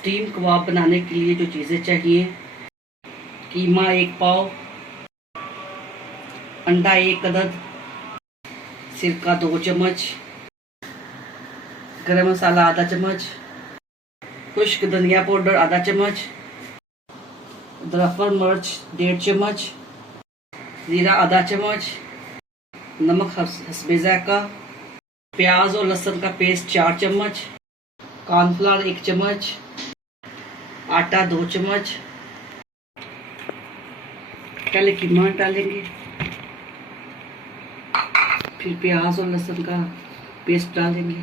Steam कबाब बनाने के लिए जो चीज़ें चाहिए: कीमा 1 पाव, अंडा 1 अदद, सिरका 2 चम्मच, गरम मसाला आधा चम्मच, खुश्क धनिया पाउडर आधा चम्मच, दरअसल मिर्च 1.5 चम्मच, जीरा आधा चम्मच, नमक हस्बे ज़ायक़ा, प्याज और लहसुन का पेस्ट 4 चम्मच, कॉर्नफ्लावर 1 चम्मच, आटा 2 चम्मच। पहले कीमा डालेंगे, फिर प्याज और लहसुन का पेस्ट डालेंगे,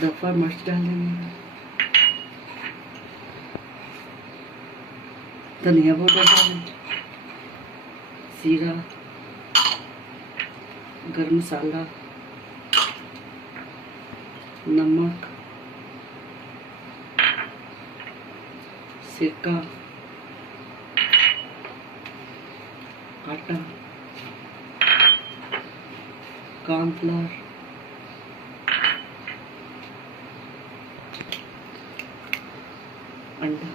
दफा मिर्च डालेंगे, धनिया पाउडर डालेंगे, जीरा, गरम मसाला, नमक, सिरका, आटा, कॉर्नफ्लावर, अंडा,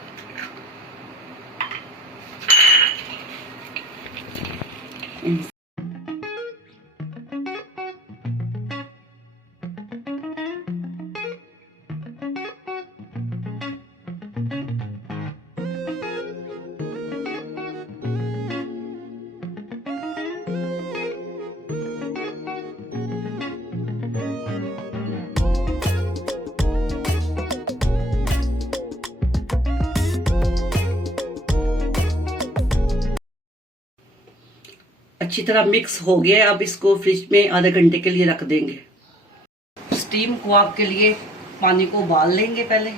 अच्छी तरह मिक्स हो गया। अब इसको फ्रिज में आधे घंटे के लिए रख देंगे। स्टीम कबाब के लिए पानी को उबाल लेंगे पहले।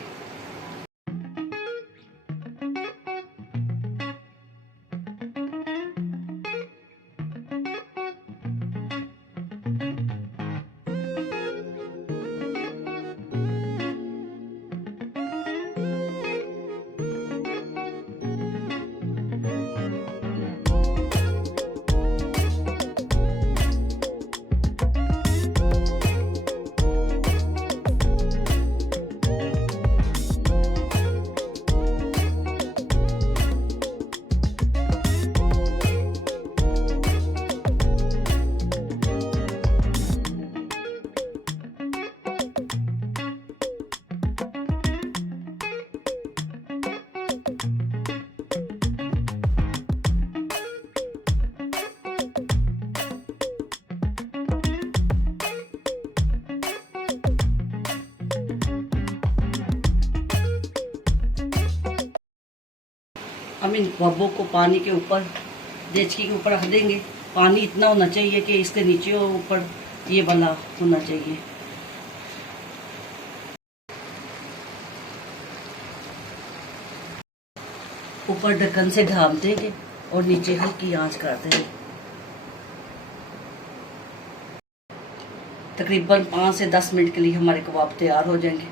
हम इन कबाबों को पानी के ऊपर, देचकी के ऊपर रख देंगे। पानी इतना होना चाहिए कि इसके नीचे और ऊपर ये वाला होना चाहिए। ऊपर ढक्कन से ढाप देंगे और नीचे हल्की आंच कर देंगे। तकरीबन 5 से 10 मिनट के लिए हमारे कबाब तैयार हो जाएंगे।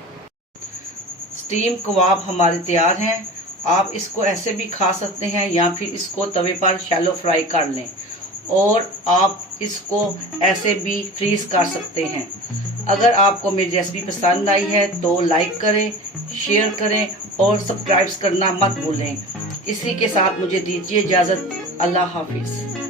स्टीम कबाब हमारे तैयार हैं। आप इसको ऐसे भी खा सकते हैं या फिर इसको तवे पर शैलो फ्राई कर लें, और आप इसको ऐसे भी फ्रीज कर सकते हैं। अगर आपको मेरी रेसिपी पसंद आई है तो लाइक करें, शेयर करें और सब्सक्राइब करना मत भूलें। इसी के साथ मुझे दीजिए इजाज़त। अल्लाह हाफिज़।